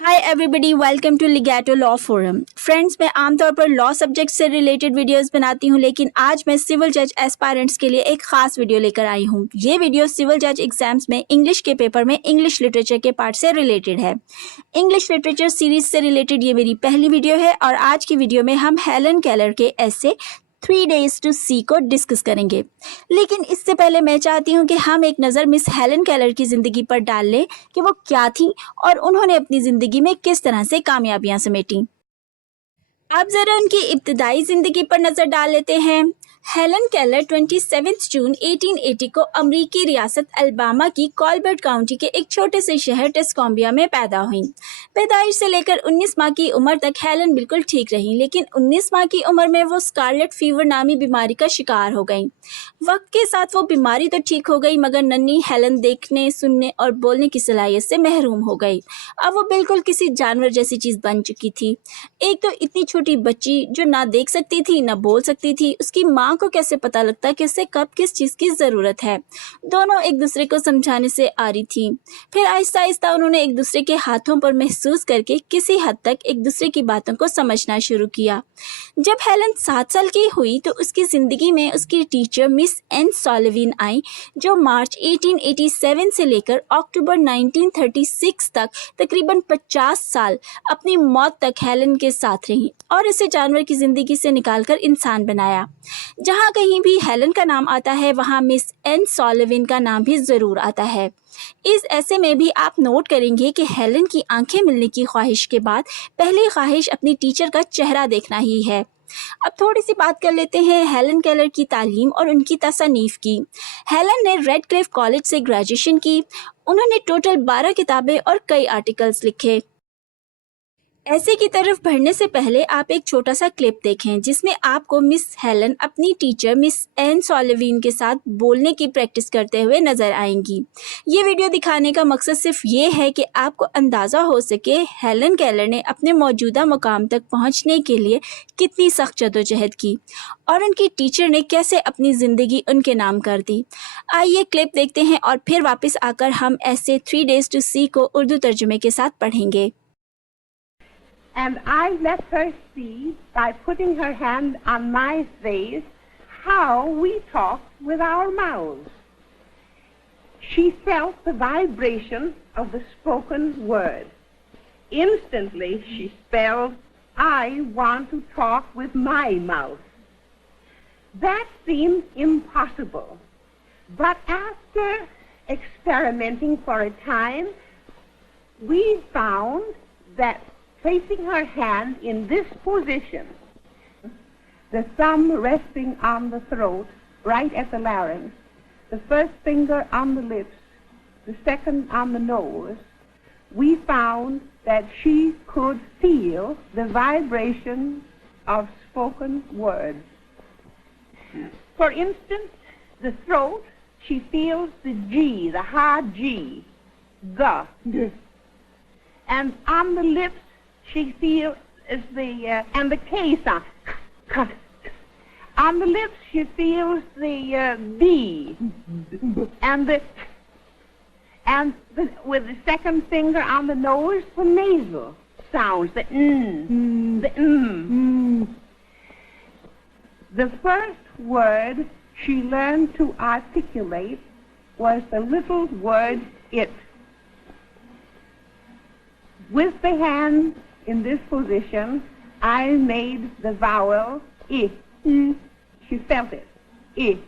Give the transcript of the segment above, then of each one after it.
Hi everybody, welcome to Legato law forum. Friends, मैं आमतौर पर लॉ सब्जेक्ट से रिलेटेड वीडियोस बनाती हूं, लेकिन आज मैं सिविल जज एस्पायरेंट्स के लिए एक खास वीडियो लेकर आई हूं। ये वीडियो सिविल जज एग्जाम्स में इंग्लिश के पेपर में इंग्लिश लिटरेचर के पार्ट से रिलेटेड है। इंग्लिश लिटरेचर सीरीज से रिलेटेड ये मेरी पहली वीडियो है और आज की वीडियो में हम हेलन केलर के एसे 3 Days to See को डिस्कस करेंगे। लेकिन इससे पहले मैं चाहती हूँ कि हम एक नज़र मिस हेलन केलर की ज़िंदगी पर डाल लें कि वो क्या थी और उन्होंने अपनी ज़िंदगी में किस तरह से कामयाबियां समेटी। अब ज़रा उनकी इब्तदाई ज़िंदगी पर नज़र डाल लेते हैं। हेलन केलर 27 जून 1880 को अमरीकी रियासत अल्बामा की कॉलबर्ट काउंटी के एक छोटे से शहर टेस्कोम्बिया में पैदा हुई। पैदाइश से लेकर 19 माह की उम्र तक हेलन बिल्कुल ठीक रही, लेकिन 19 माह की उम्र में वो स्कारलेट फीवर नामी बीमारी का शिकार हो गई। वक्त के साथ वो बीमारी तो ठीक हो गई, मगर नन्ही हेलन देखने, सुनने और बोलने की सलाहियत से महरूम हो गई। अब वो बिल्कुल किसी जानवर जैसी चीज़ बन चुकी थी। एक तो इतनी छोटी बच्ची जो ना देख सकती थी ना बोल सकती थी, उसकी माँ को कैसे पता लगता कि उसे कब किस चीज़ की ज़रूरत है। दोनों एक दूसरे को समझाने से आ रही थी। फिर आहिस्ता आहिस्ता उन्होंने एक दूसरे के हाथों पर महसूस करके किसी हद तक एक दूसरे की बातों को समझना शुरू किया। जब हेलन 7 साल की हुई तो उसकी ज़िंदगी में उसकी टीचर मिस एन सॉलिविन आई, जो मार्च 1887 से लेकर अक्टूबर 1936 तक तकरीबन 50 साल अपनी मौत तक हेलन के साथ रही और इसे जानवर की ज़िंदगी से निकालकर इंसान बनाया। जहाँ कहीं भी हेलन का नाम आता है वहाँ मिस एन सॉलिविन का नाम भी ज़रूर आता है। इस ऐसे में भी आप नोट करेंगे कि हेलन की आंखें मिलने की ख्वाहिश के बाद पहली ख्वाहिश अपनी टीचर का चेहरा देखना ही है। अब थोड़ी सी बात कर लेते हैं हेलन केलर की तालीम और उनकी तसनीफ़ की। हेलन ने रेडक्लिफ कॉलेज से ग्रेजुएशन की। उन्होंने टोटल 12 किताबें और कई आर्टिकल्स लिखे। ऐसे की तरफ बढ़ने से पहले आप एक छोटा सा क्लिप देखें जिसमें आपको मिस हेलन अपनी टीचर मिस एन सॉलिविन के साथ बोलने की प्रैक्टिस करते हुए नजर आएंगी। ये वीडियो दिखाने का मकसद सिर्फ ये है कि आपको अंदाज़ा हो सके हेलन केलर ने अपने मौजूदा मुकाम तक पहुंचने के लिए कितनी सख्त जदोजहद की और उनकी टीचर ने कैसे अपनी ज़िंदगी उनके नाम कर दी। आइए क्लिप देखते हैं और फिर वापस आकर हम ऐसे 3 Days to See को उर्दू तर्जुमे के साथ पढ़ेंगे। And I let her see, by putting her hand on my face, how we talk with our mouths. She felt the vibration of the spoken word. Instantly, she spelled, I want to talk with my mouth. That seemed impossible. But after experimenting for a time, we found that placing her hand in this position, the thumb resting on the throat, right at the larynx, the first finger on the lips, the second on the nose, we found that she could feel the vibration of spoken words. For instance, the throat, she feels the G, the hard G, the. And on the lips, she feels and the K sound. On the lips, she feels the B, and with the second finger on the nose, the nasal sounds, the the The first word she learned to articulate was the little word it. With the hand in this position, I made the vowel I. She felt it. I.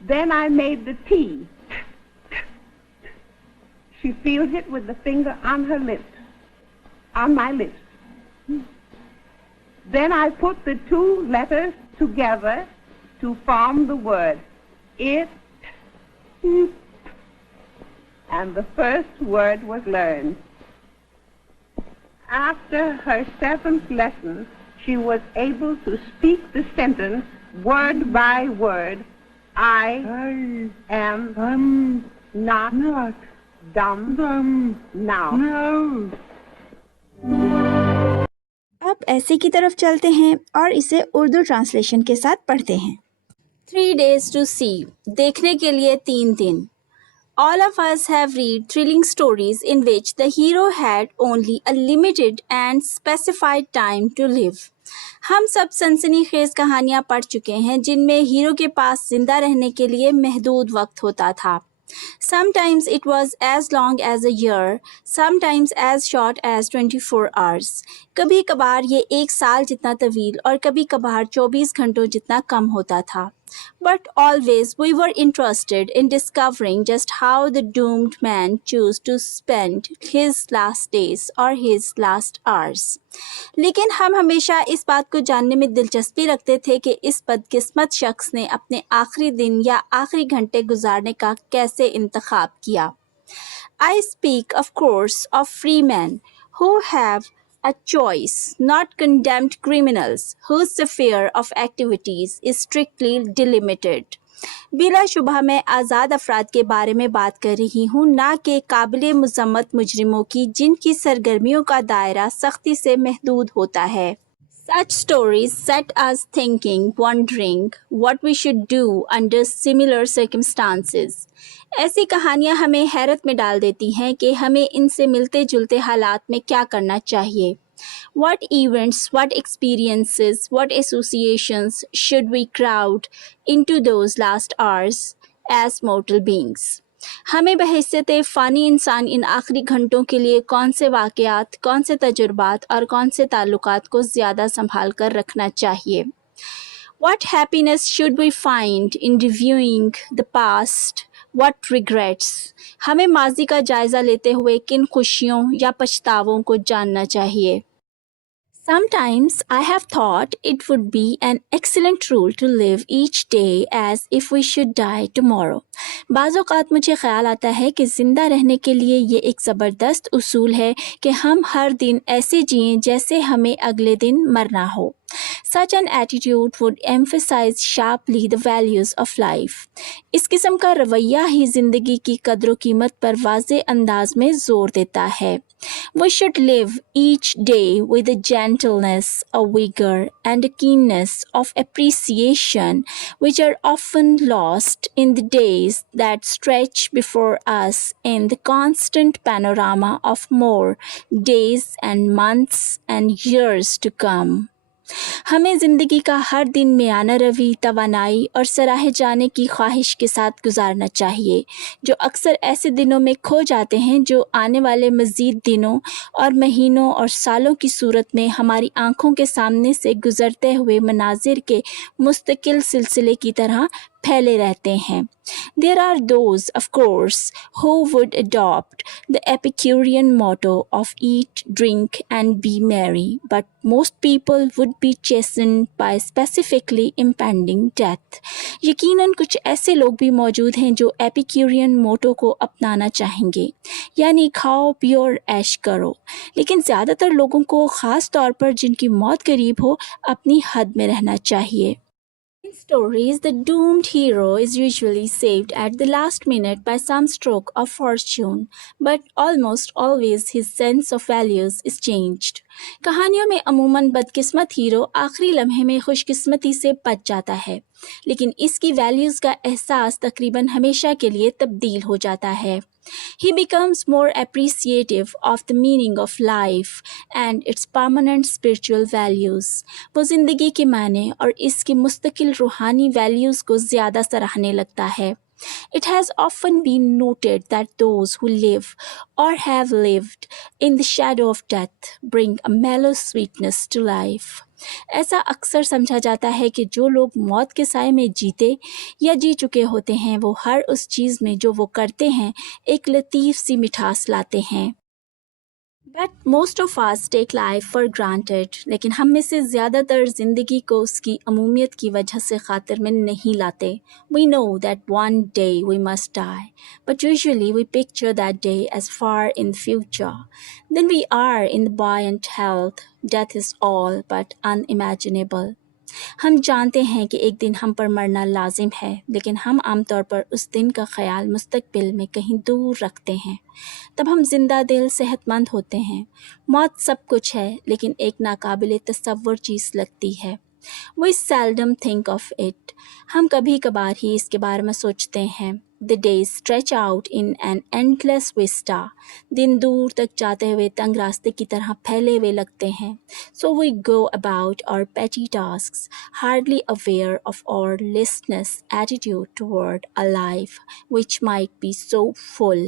Then I made the T. She feels it with the finger on her lips, on my lips. Then I put the two letters together to form the word it. And the first word was learned. After her 7th lesson, she was able to speak the sentence word by word, I am not dumb now. अब ऐसे की तरफ चलते हैं और इसे Urdu translation के साथ पढ़ते हैं। 3 Days to See, देखने के लिए 3 दिन। All of us have read thrilling stories in which the hero had only a limited and specified time to live. हम सब सनसनीखेज कहानियां पढ़ चुके हैं जिनमें हीरो के पास जिंदा रहने के लिए महदूद वक्त होता था. Sometimes it was as long as a year, sometimes as short as 24 hours. कभी कभार ये 1 साल जितना तवील और कभी कभार 24 घंटों जितना कम होता था. But always we were interested in discovering just how the doomed man chose to spend his last days or his last hours. लेकिन हम हमेशा इस बात को जानने में दिलचस्पी रखते थे कि इस बदकिस्मत शख्स ने अपने आखिरी दिन या आखिरी घंटे गुजारने का कैसे इंतखाब किया. I speak, of course, of free men who have a choice, not condemned criminals whose sphere of activities is strictly delimited. बिलाशुबह मैं आज़ाद अफराद के बारे में बात कर रही हूँ, ना कि काबिल मुज़म्मत मुजरिमों की जिनकी सरगर्मियों का दायरा सख्ती से महदूद होता है. Such stories set us thinking, wondering what we should do under similar circumstances. ऐसी कहानियाँ हमें हैरत में डाल देती हैं कि हमें इनसे मिलते जुलते हालात में क्या करना चाहिए. What events, what experiences, what associations should we crowd into those last hours as mortal beings? हमें बहैसियत फ़ानी इंसान इन आखिरी घंटों के लिए कौन से वाक़यात, कौन से तजुर्बात और कौन से ताल्लुकात को ज़्यादा संभाल कर रखना चाहिए. What happiness should we find in reviewing the past? What regrets? हमें माजी का जायज़ा लेते हुए किन खुशियों या पछतावों को जानना चाहिए. Sometimes I have thought it would be an excellent rule to live each day as if we should die tomorrow. बाज़ औक़ात मुझे ख़्याल आता है कि ज़िंदा रहने के लिए ये एक ज़बरदस्त उसूल है कि हम हर दिन ऐसे जिएं जैसे हमें अगले दिन मरना हो. Such an attitude would emphasize sharply the values of life. इस किस्म का रवैया ही ज़िंदगी की कद्र कीमत पर वाज़े अंदाज में ज़ोर देता है. We should live each day with a gentleness, a vigor, and a keenness of appreciation which are often lost in the days that stretch before us in the constant panorama of more days and months and years to come. हमें ज़िंदगी का हर दिन मियाना रवि, तवानाई और सराहे जाने की ख्वाहिश के साथ गुजारना चाहिए, जो अक्सर ऐसे दिनों में खो जाते हैं जो आने वाले मज़ीद दिनों और महीनों और सालों की सूरत में हमारी आँखों के सामने से गुज़रते हुए मनाजिर के मुस्तकिल सिलसिले की तरह फैले रहते हैं. There are those, of course, who would adopt the Epicurean motto of eat, drink, and be merry, but most people would be chastened by specifically impending death. यकीनन कुछ ऐसे लोग भी मौजूद हैं जो एपिक्यूरियन मोटो को अपनाना चाहेंगे, यानी खाओ पियो और ऐश करो, लेकिन ज़्यादातर लोगों को ख़ास तौर पर जिनकी मौत करीब हो अपनी हद में रहना चाहिए. In stories, the doomed hero is usually saved at the last minute by some stroke of fortune, but almost always his sense of values is changed. कहानियों में अमूमन बदकिस्मत हीरो आखिरी लम्हे में खुशकिस्मती से बच जाता है, लेकिन इसकी वैल्यूज़ का एहसास तकरीबन हमेशा के लिए तब्दील हो जाता है. He becomes more appreciative of the meaning of life and its permanent spiritual values. वो ज़िंदगी के माने और इसकी मुस्तकिल रूहानी वैल्यूज़ को ज़्यादा सराहने लगता है. It has often been noted that those who live or have lived in the shadow of death bring a mellow sweetness to life. ऐसा अक्सर समझा जाता है कि जो लोग मौत के साए में जीते या जी चुके होते हैं वो हर उस चीज़ में जो वो करते हैं एक लतीफ़ सी मिठास लाते हैं. But most of us take life for granted. लेकिन हम में से ज़्यादातर ज़िंदगी को उसकी अमूमियत की वजह से खातिर में नहीं लाते. We know that one day we must die, but usually we picture that day as far in the future. Then we are in the buoyant health. Death is all but unimaginable. हम जानते हैं कि एक दिन हम पर मरना लाजिम है, लेकिन हम आमतौर पर उस दिन का ख्याल मुस्तकबिल में कहीं दूर रखते हैं. तब हम जिंदा दिल सेहतमंद होते हैं. मौत सब कुछ है, लेकिन एक नाकाबिले तसव्वुर चीज़ लगती है. We seldom think of it. हम कभी कभार ही इसके बारे में सोचते हैं. The days stretch out in an endless vista. दिन दूर तक जाते हुए तंग रास्ते की तरह फैले हुए लगते हैं. So we go about our petty tasks, hardly aware of our listless attitude toward a life which might be so full.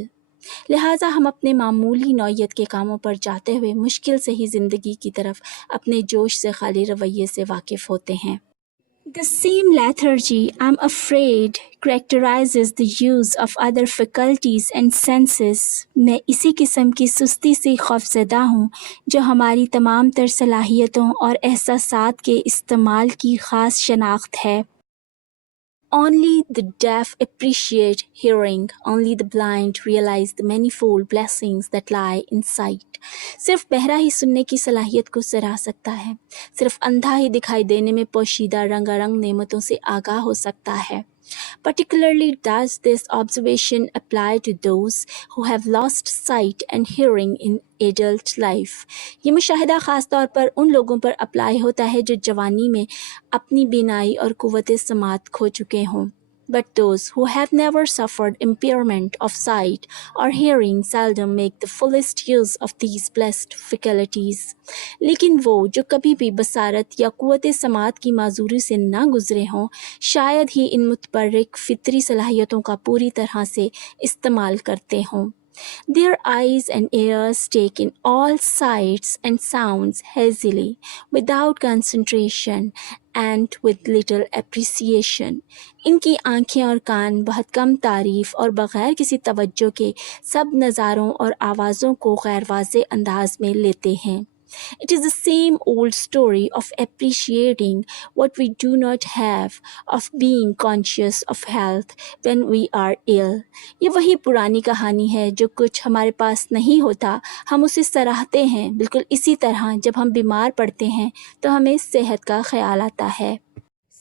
लिहाजा हम अपने मामूली नौयत के कामों पर जाते हुए मुश्किल से ही ज़िंदगी की तरफ अपने जोश से खाली रवैये से वाकिफ़ होते हैं. The same lethargy, I'm afraid, characterizes the use of other faculties and senses. मैं इसी किस्म की सुस्ती से खौफज़दा हूँ जो हमारी तमाम तर सलाहियतों और एहसासात के इस्तेमाल की ख़ास शनाख्त है. Only the deaf appreciate hearing, only the blind realize the manifold blessings that lie in sight. सिर्फ बहरा ही सुनने की सलाहियत को सराह सकता है, सिर्फ अंधा ही दिखाई देने में पोशीदा रंगारंग नेमतों से आगाह हो सकता है. Particularly does this observation apply to those who have lost sight and hearing in adult life. ये मुशाहिदा ख़ास तौर पर उन लोगों पर अप्लाई होता है जो जवानी में अपनी बीनाई और क़ुव्वत समात खो चुके हों. But those who have never suffered impairment of sight or hearing seldom make the fullest use of these blessed faculties. लेकिन वो जो कभी भी बसारत या क़ुव्वत समात की माजूरी से ना गुज़रे हों, शायद ही इन मुतबर्रिक फ़ितरी सलाहियतों का पूरी तरह से इस्तेमाल करते हों. Their eyes and ears take in all sights and sounds hazily, without concentration and with little appreciation. इनकी आँखें और कान बहुत कम तारीफ़ और बग़ैर किसी तवज्जो के सब नज़ारों और आवाज़ों को गैर वाज़े अंदाज में लेते हैं. It is the same old story of appreciating what we do not have, of being conscious of health when we are ill. ये वही पुरानी कहानी है जो कुछ हमारे पास नहीं होता हम उसे सराहते हैं, बिल्कुल इसी तरह जब हम बीमार पड़ते हैं तो हमें सेहत का ख्याल आता है.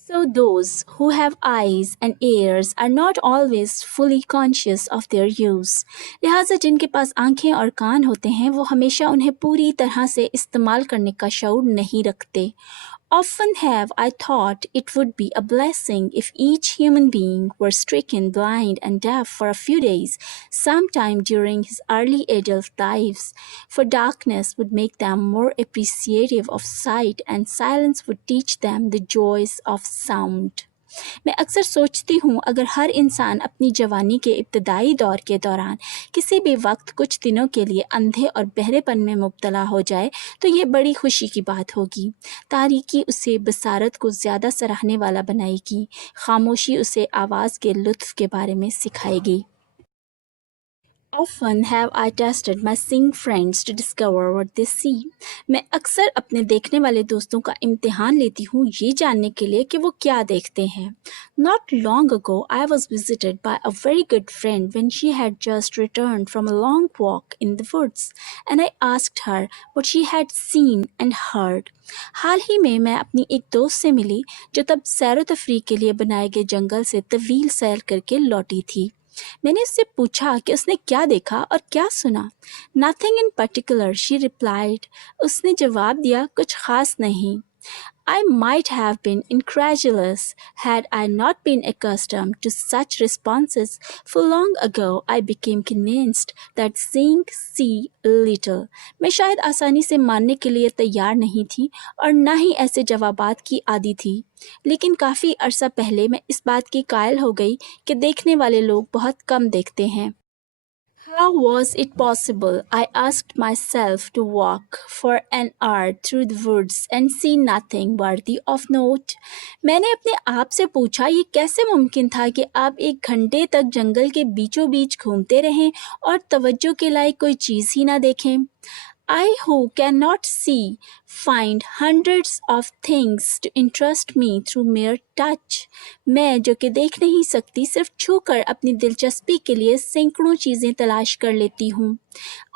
So those who have eyes and ears are not always fully conscious of their use. लिहाजा जिनके पास आँखें और कान होते हैं वो हमेशा उन्हें पूरी तरह से इस्तेमाल करने का शऊर नहीं रखते. Often have I thought it would be a blessing if each human being were stricken blind and deaf for a few days, sometime during his early adult lives, for darkness would make them more appreciative of sight and silence would teach them the joys of sound. मैं अक्सर सोचती हूँ अगर हर इंसान अपनी जवानी के इब्तदाई दौर के दौरान किसी भी वक्त कुछ दिनों के लिए अंधे और बहरेपन में मुब्तला हो जाए तो ये बड़ी खुशी की बात होगी. तारीकी उसे बसारत को ज़्यादा सराहने वाला बनाएगी, खामोशी उसे आवाज़ के लुत्फ़ के बारे में सिखाएगी. Often have I tested my seeing friends to discover what they see. मैं अक्सर अपने देखने वाले दोस्तों का इम्तिहान लेती हूँ ये जानने के लिए कि वो क्या देखते हैं. Not long ago, I was visited by a very good friend when she had just returned from a long walk in the woods, and I asked her what she had seen and heard. हाल ही में मैं अपनी एक दोस्त से मिली जो तब सैर तफरीह के लिए बनाए गए जंगल से तवील सैर करके लौटी थी. मैंने उससे पूछा कि उसने क्या देखा और क्या सुना. Nothing in particular, she replied. उसने जवाब दिया, कुछ खास नहीं. I might have been incredulous had I not been accustomed to such responses, for long ago I became convinced that seeing see little. मैं शायद आसानी से मानने के लिए तैयार नहीं थी और ना ही ऐसे जवाबात की आदी थी, लेकिन काफ़ी अरसा पहले मैं इस बात की कायल हो गई कि देखने वाले लोग बहुत कम देखते हैं. How was it possible, I asked myself, to walk for an hour through the woods and see nothing worthy of note? मैंने अपने आप से पूछा ये कैसे मुमकिन था कि आप एक घंटे तक जंगल के बीचों बीच घूमते रहें और तवज्जो के लायक कोई चीज़ ही ना देखें. I who cannot see find hundreds of things to interest me through mere touch. मैं जो कि देख नहीं सकती सिर्फ छूकर अपनी दिलचस्पी के लिए सैकड़ों चीज़ें तलाश कर लेती हूँ.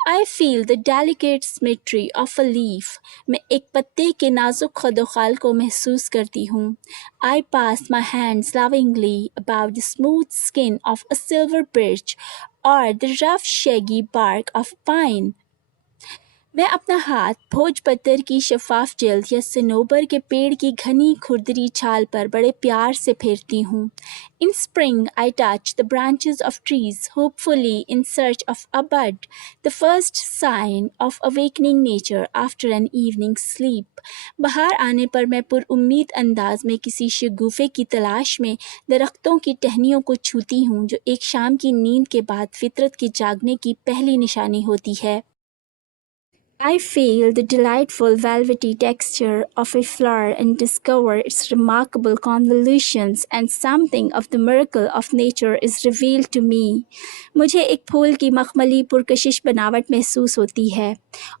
I feel the delicate symmetry of a leaf. मैं एक पत्ते के नाजुक खदोखाल को महसूस करती हूँ. I pass my hands lovingly about the smooth skin of a silver birch or the rough shaggy bark of pine. मैं अपना हाथ भोजपत्र की शफाफ जल्द या सनोबर के पेड़ की घनी खुरदरी छाल पर बड़े प्यार से फेरती हूँ. In spring, I touch the branches of trees, hopefully in search of a bud, the first sign of awakening nature after an evening's sleep. बाहर आने पर मैं पुरउम्मीद अंदाज में किसी शगुफे की तलाश में दरख्तों की टहनियों को छूती हूँ, जो एक शाम की नींद के बाद फितरत के जागने की पहली निशानी होती है. I feel the delightful velvety texture of a flower and discover its remarkable convolutions, and something of the miracle of nature is revealed to me. मुझे एक फूल की मखमली पुरकशिश बनावट महसूस होती है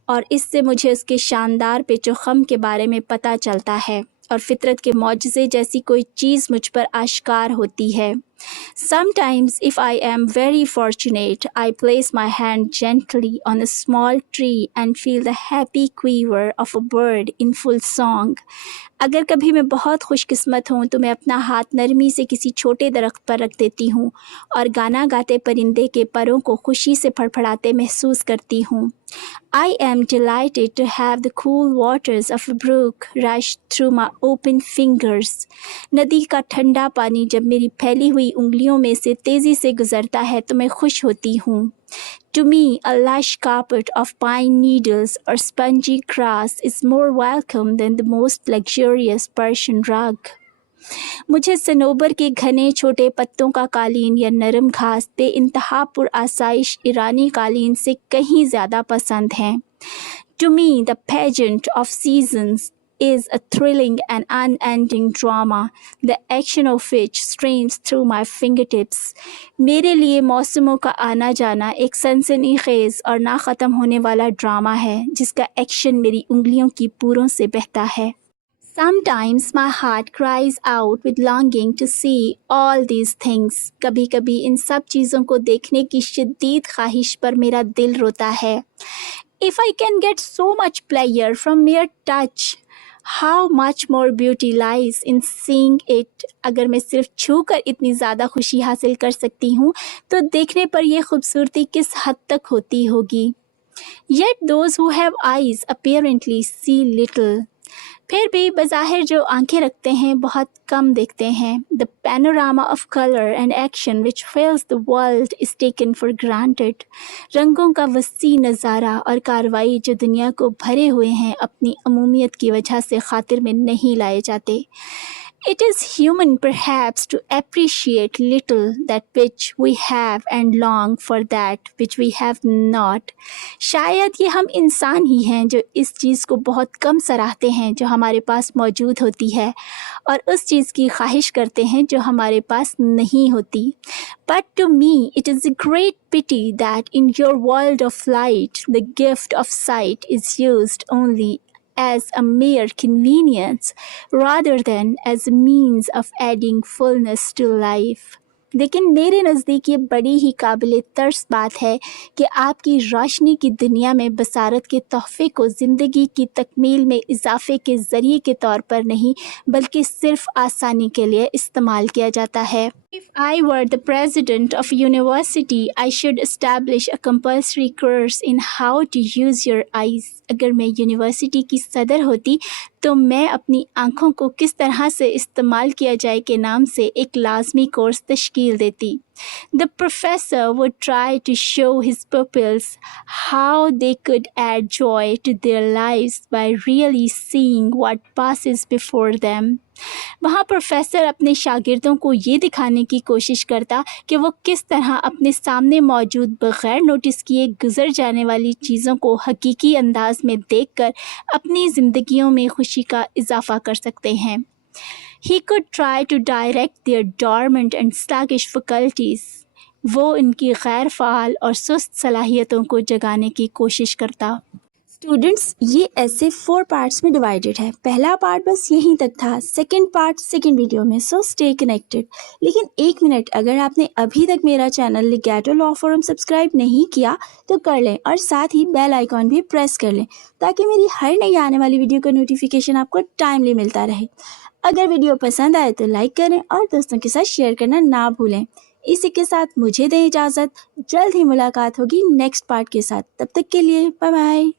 और इससे मुझे उसके शानदार पेचो-खम के बारे में पता चलता है और फितरत के मौजज़े जैसी कोई चीज़ मुझ पर आश्कार होती है. Sometimes, if I am very fortunate, I place my hand gently on a small tree and feel the happy quiver of a bird in full song. अगर कभी मैं बहुत खुशकिस्मत हूँ तो मैं अपना हाथ नरमी से किसी छोटे दरख्त पर रख देती हूँ और गाना गाते परिंदे के परों को खुशी से फड़फड़ाते महसूस करती हूँ. I am delighted to have the cool waters of a brook rush through my open fingers. नदी का ठंडा पानी जब मेरी फैली हुई उंगलियों में से तेज़ी से गुजरता है तो मैं खुश होती हूँ. To me, a lush carpet of pine needles or spongy grass is more welcome than the most luxurious Persian rug. मुझे सनोबर के घने छोटे पत्तों का कालीन या नरम घास बेइंतहा पुरआसाइश ईरानी कालीन से कहीं ज़्यादा पसंद हैं. To me, the pageant of seasons is a thrilling and unending drama, the action of which streams through my fingertips. मेरे लिए मौसमों का आना जाना एक सनसनीखेज़ और ना ख़त्म होने वाला ड्रामा है जिसका एक्शन मेरी उंगलियों की पूरों से बहता है. Sometimes my heart cries out with longing to see all these things. कभी-कभी इन सब चीज़ों को देखने की शिद्दत ख्वाहिश पर मेरा दिल रोता है. If I can get so much pleasure from mere touch, how much more beauty lies in seeing it. अगर मैं सिर्फ छूकर इतनी ज़्यादा खुशी हासिल कर सकती हूँ तो देखने पर यह खूबसूरती किस हद तक होती होगी. Yet those who have eyes apparently see little. फिर भी बज़ाहिर जो आंखें रखते हैं बहुत कम देखते हैं. The panorama of color and action which fills the world is taken for granted. रंगों का वसी नज़ारा और कार्रवाई जो दुनिया को भरे हुए हैं अपनी अमूमियत की वजह से खातिर में नहीं लाए जाते. It is human perhaps to appreciate little that which we have and long for that which we have not. शायद ये हम इंसान ही हैं जो इस चीज़ को बहुत कम सराहते हैं जो हमारे पास मौजूद होती है और उस चीज़ की ख्वाहिश करते हैं जो हमारे पास नहीं होती. But to me it is a great pity that in your world of light the gift of sight is used only as a mere convenience rather than as a means of adding fullness to life. लेकिन मेरे नज़दीक ये बड़ी ही काबिल तर्स बात है कि आपकी रोशनी की दुनिया में बसारत के तोहफ़े को ज़िंदगी की तकमील में इजाफ़े के ज़रिए के तौर पर नहीं बल्कि सिर्फ़ आसानी के लिए इस्तेमाल किया जाता है. If I were the president of a university, I should establish a compulsory course in how to use your eyes. अगर मैं यूनिवर्सिटी की सदर होती तो मैं अपनी आँखों को किस तरह से इस्तेमाल किया जाए के नाम से एक लाजमी कोर्स तश्कील देती. The professor would try to show his pupils how they could add joy to their lives by really seeing what passes before them. वहाँ प्रोफेसर अपने शागिर्दों को ये दिखाने की कोशिश करता कि वो किस तरह अपने सामने मौजूद बग़ैर नोटिस किए गुज़र जाने वाली चीज़ों को हकीकी अंदाज में देखकर अपनी ज़िंदगियों में खुशी का इजाफ़ा कर सकते हैं. He could try to direct their dormant and sluggish faculties. वो इनकी गैर फ़ाल और सुस्त सलाहियतों को जगाने की कोशिश करता. स्टूडेंट्स, ये ऐसे 4 पार्ट्स में डिवाइडेड है. पहला पार्ट बस यहीं तक था, सेकंड पार्ट सेकंड वीडियो में, सो स्टे कनेक्टेड. लेकिन एक मिनट, अगर आपने अभी तक मेरा चैनल लिगैटो लॉ फोरम सब्सक्राइब नहीं किया तो कर लें और साथ ही बेल आइकॉन भी प्रेस कर लें ताकि मेरी हर नई आने वाली वीडियो का नोटिफिकेशन आपको टाइमली मिलता रहे. अगर वीडियो पसंद आए तो लाइक करें और दोस्तों के साथ शेयर करना ना भूलें. इसी के साथ मुझे दें इजाज़त. जल्द ही मुलाकात होगी नेक्स्ट पार्ट के साथ. तब तक के लिए बाय बाय.